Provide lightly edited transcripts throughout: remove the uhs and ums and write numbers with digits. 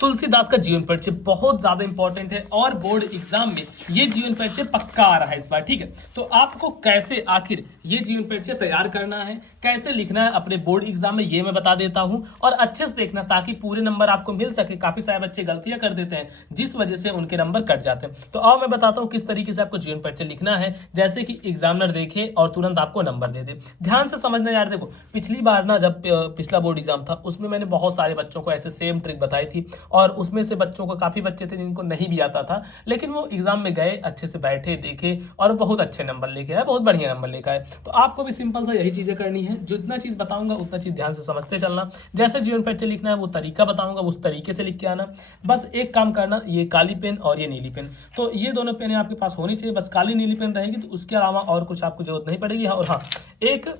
तुलसीदास का जीवन परिचय बहुत ज्यादा इंपॉर्टेंट है और बोर्ड एग्जाम में ये जीवन परिचय पक्का आ रहा है इस बार, ठीक है। तो आपको कैसे आखिर ये जीवन परिचय तैयार करना है, कैसे लिखना है अपने बोर्ड एग्जाम में, ये मैं बता देता हूं और अच्छे से देखना ताकि पूरे नंबर आपको मिल सके। काफी सारे बच्चे गलतियां कर देते हैं जिस वजह से उनके नंबर कट जाते हैं। तो आओ मैं बताता हूं किस तरीके से आपको जीवन परिचय लिखना है, जैसे कि एग्जामिनर देखे और तुरंत आपको नंबर दे दे। ध्यान से समझना यार, देखो पिछली बार ना जब पिछला बोर्ड एग्जाम था उसमें मैंने बहुत सारे बच्चों को ऐसे सेम ट्रिक बताई थी और उसमें से बच्चों को काफी बच्चे थे जिनको नहीं भी आता था, लेकिन वो एग्जाम में गए, अच्छे से बैठे, देखे और बहुत अच्छे नंबर लेके आए, बहुत बढ़िया नंबर लेके आए। तो आपको भी सिंपल सा यही चीजें करनी है, जितना चीज बताऊंगा उतना चीज ध्यान से समझते चलना। जैसे जीवन परिचय लिखना है वो तरीका बताऊंगा, उस तरीके से लिख के आना। बस एक काम करना, ये काली पेन और ये नीली पेन, तो ये दोनों पेन आपके पास होनी चाहिए। बस काली नीली पेन रहेगी तो उसके अलावा और कुछ आपको जरूरत नहीं पड़ेगी। और हाँ, एक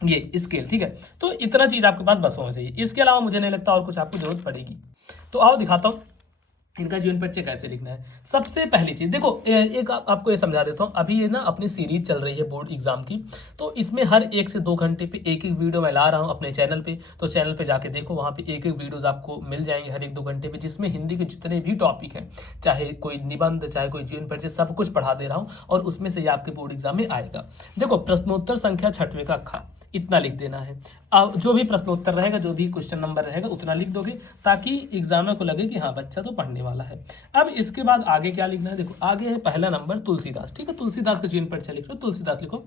ये स्केल, ठीक है। तो इतना चीज आपके पास बस होना चाहिए, इसके अलावा मुझे नहीं लगता और कुछ आपको जरूरत पड़ेगी। तो आओ दिखाता हूं इनका जीवन परिचय कैसे लिखना है। सबसे पहली चीज देखो, एक आपको ये समझा देता हूँ। अभी ये ना अपनी सीरीज चल रही है बोर्ड एग्जाम की, तो इसमें हर 1 से 2 घंटे पे एक एक वीडियो मैं ला रहा हूँ अपने चैनल पे। तो चैनल पे जाके देखो, वहाँ पे एक एक वीडियोज आपको मिल जाएंगे हर 1-2 घंटे पे, जिसमें हिंदी के जितने भी टॉपिक हैं, चाहे कोई निबंध, चाहे कोई जीवन परिचय, सब कुछ पढ़ा दे रहा हूँ और उसमें से ये आपके बोर्ड एग्जाम में आएगा। देखो प्रश्नोत्तर संख्या 6वें का खा, इतना लिख देना है। अब जो भी प्रश्नोत्तर रहेगा, जो भी क्वेश्चन नंबर रहेगा उतना लिख दोगे ताकि एग्जामिनर को लगे कि हाँ बच्चा तो पढ़ने वाला है। अब इसके बाद आगे क्या लिखना है, देखो आगे है पहला नंबर तुलसीदास, ठीक है। तुलसीदास का जीवन परिचय लिख लो, तुलसीदास लिखो।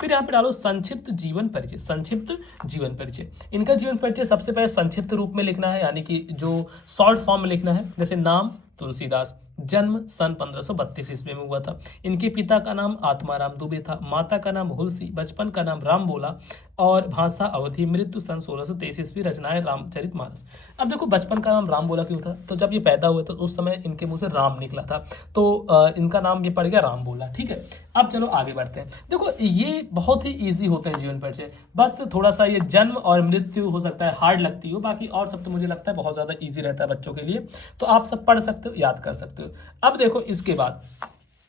फिर यहाँ पे डालो संक्षिप्त जीवन परिचय, संक्षिप्त जीवन परिचय। इनका जीवन परिचय सबसे पहले संक्षिप्त रूप में लिखना है, यानी कि जो शॉर्ट फॉर्म में लिखना है। जैसे नाम तुलसीदास, जन्म सन 1532 ईस्वी में हुआ था, इनके पिता का नाम आत्माराम दुबे था, माता का नाम हुलसी, बचपन का नाम राम बोला और भाषा अवधि, मृत्यु सन 1623 ईस्वी, रचनाएं रामचरितमानस। अब देखो बचपन का नाम राम बोला क्यों था, तो जब ये पैदा हुए तो उस समय इनके मुंह से राम निकला था, तो इनका नाम ये पड़ गया राम बोला, ठीक है। अब चलो आगे बढ़ते हैं। देखो ये बहुत ही ईजी होते हैं जीवन परिचय, बस थोड़ा सा ये जन्म और मृत्यु हो सकता है हार्ड लगती हो, बाकी और सब तो मुझे लगता है बहुत ज्यादा ईजी रहता है बच्चों के लिए, तो आप सब पढ़ सकते हो, याद कर सकते हो। अब देखो इसके बाद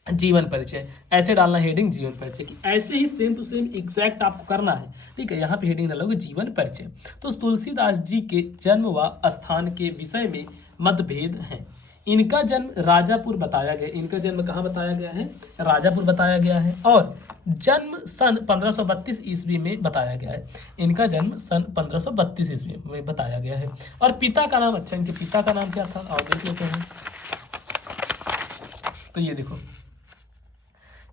जीवन परिचय ऐसे डालना हेडिंग जीवन परिचय की, ऐसे ही सेम टू सेम एग्जैक्ट आपको करना है, ठीक है। यहाँ पे हेडिंग डालोगे जीवन परिचय। तो तुलसीदास जी के जन्म व स्थान के विषय में मतभेद हैं। इनका जन्म राजापुर बताया गया, इनका जन्म कहाँ बताया गया है, राजापुर बताया गया है, और जन्म सन 1532 ईस्वी में बताया गया है। इनका जन्म सन 1532 ईस्वी में बताया गया है। और पिता का नाम, अच्छा इनके पिता का नाम क्या था, और देख लेते हैं। तो ये देखो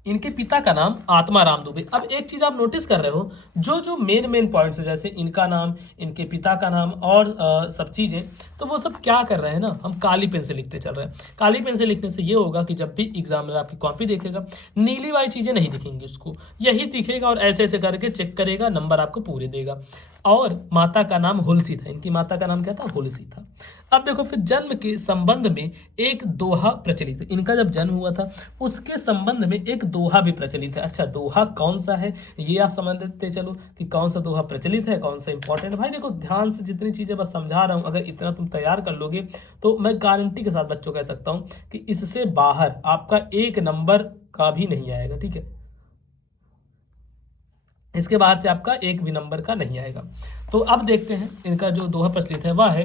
इनके पिता का नाम आत्माराम दुबे। अब एक चीज आप नोटिस कर रहे हो, जो जो मेन पॉइंट्स है, जैसे इनका नाम, इनके पिता का नाम और सब चीजें, तो वो सब क्या कर रहे हैं ना, हम काली पेन से लिखते चल रहे हैं। काली पेन से लिखने से ये होगा कि जब भी एग्जामिनर आपकी कॉपी देखेगा, नीली वाली चीजें नहीं दिखेंगी उसको, यही दिखेगा और ऐसे ऐसे करके चेक करेगा, नंबर आपको पूरे देगा। और माता का नाम हुलसी था, इनकी माता का नाम क्या था, हुलसी था। अब देखो फिर जन्म के संबंध में एक दोहा प्रचलित है। इनका जब जन्म हुआ था उसके संबंध में एक दोहा भी प्रचलित है। अच्छा दोहा कौन सा है ये आप समझ लेते चलो कि कौन सा दोहा प्रचलित है, कौन सा इंपॉर्टेंट है। भाई देखो ध्यान से, जितनी चीजें बस समझा रहा हूं, अगर इतना तुम तैयार कर लोगे तो मैं गारंटी के साथ बच्चों कह सकता हूं कि इससे बाहर आपका 1 नंबर का भी नहीं आएगा, ठीक है। इसके बाहर से आपका 1 भी नंबर का नहीं आएगा। तो अब देखते हैं इनका जो दोहा प्रचलित है वह है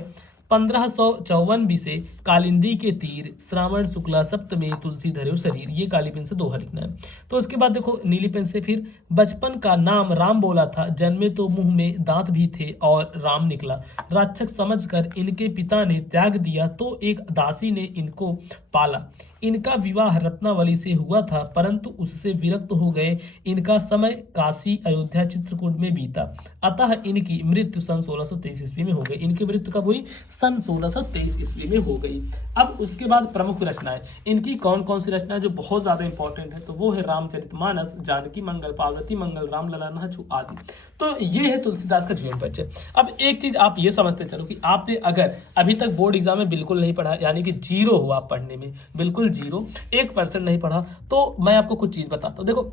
1554 बीसे कालिंदी के तीर, श्रावण शुक्ला सप्तमी तुलसी धरे शरीर। ये काली पेन से दोहा लिखना है। तो उसके बाद देखो नीली पेन से फिर बचपन का नाम राम बोला था, जन्मे तो मुंह में दांत भी थे और राम निकला, राक्षस समझकर इनके पिता ने त्याग दिया तो एक दासी ने इनको पाला। इनका विवाह रत्नावली से हुआ था परंतु उससे विरक्त हो गए। इनका समय काशी, अयोध्या, चित्रकूट में बीता, अतः इनकी मृत्यु सन 1623 ईस्वी में हो गई। इनकी मृत्यु कब हुई, सन 1623 ईस्वी में हो गई। अब उसके बाद प्रमुख रचनाएं इनकी कौन कौन सी रचनाएं जो बहुत ज्यादा इंपॉर्टेंट है, तो वो है रामचरितमानस, जानकी मंगल, पार्वती मंगल, रामलला नाचू आदि। तो ये है तुलसीदास का जीवन परिचय। अब एक चीज आप ये समझते चलो कि आपने अगर अभी तक बोर्ड एग्जाम में बिल्कुल नहीं पढ़ा, यानी कि जीरो हुआ आप पढ़ने में, बिल्कुल जीरो, 1% नहीं पढ़ा, तो मैं आपको कुछ चीज बताता हूँ। देखो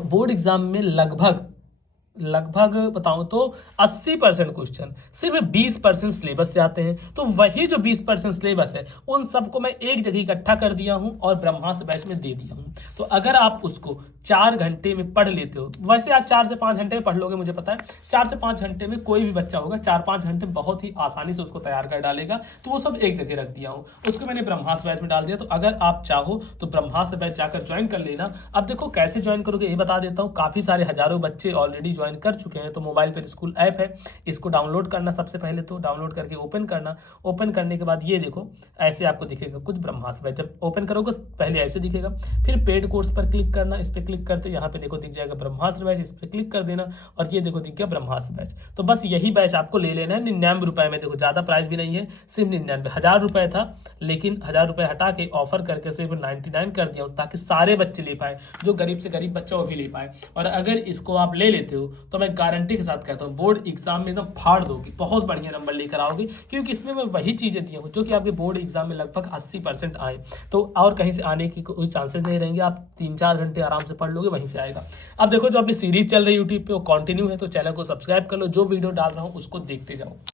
बोर्ड एग्जाम में लगभग लगभग बताऊं तो 80% क्वेश्चन सिर्फ 20% सिलेबस से आते हैं। तो वही जो 20% सिलेबस है उन सबको मैं एक जगह इकट्ठा कर दिया हूं और ब्रह्मास्त्र बैच में दे दिया हूं। तो अगर आप उसको 4 घंटे में पढ़ लेते हो, वैसे आप 4 से 5 घंटे में पढ़ लोगे, मुझे पता है 4 से 5 घंटे में कोई भी बच्चा होगा 4-5 घंटे में बहुत ही आसानी से उसको तैयार कर डालेगा। तो वो सब एक जगह रख दिया हूं, उसको मैंने ब्रह्मास्त्र बैच में डाल दिया। तो अगर आप चाहो तो ब्रह्मास्त्र बैच जाकर ज्वाइन कर लेना। अब देखो कैसे ज्वाइन करोगे ये बता देता हूँ। काफी सारे हजारों बच्चे ऑलरेडी ज्वाइन कर चुके हैं। तो मोबाइल पर स्कूल ऐप है, इसको डाउनलोड करना। सबसे पहले तो डाउनलोड करके ओपन करना। ओपन करने के बाद ये देखो ऐसे आपको दिखेगा कुछ ब्रह्मास्त्र बैच। जब ओपन करोगे पहले ऐसे दिखेगा, फिर पेड कोर्स पर क्लिक करना। इस पर क्लिक करते यहाँ पे देखो दिख जाएगा ब्रह्मास्त्र बैच, इस पर क्लिक कर देना और ये देखो दिख गया ब्रह्मास्त्र बैच। तो बस यही बैच आपको ले लेना है 99 रुपए में। देखो ज्यादा प्राइस भी नहीं है, सिर्फ 99। 1000 रुपए था लेकिन 1000 रुपए हटा के ऑफर करके सिर्फ 99 कर दिया ताकि सारे बच्चे ले पाए, जो गरीब से गरीब बच्चा वो भी ले पाए। और अगर इसको आप ले लेते हो तो मैं गारंटी के साथ कहता हूँ बोर्ड एग्जाम में एकदम फाड़ दोगे, बहुत बढ़िया नंबर लेकर आओगे। क्योंकि इसमें मैं वही चीजें दी हूँ जो कि आपके बोर्ड एग्जाम में लगभग 80% आए। तो और कहीं से आने की कोई चांसेस नहीं रहेंगे। आप 3-4 घंटे आराम से पढ़ लोगे, वहीं से आएगा। अब देखो जो अपनी सीरीज चल रही है यूट्यूब पे वो कंटिन्यू है, तो चैनल को सब्सक्राइब कर लो। जो वीडियो डाल रहा हूँ उसको देखते जाओ।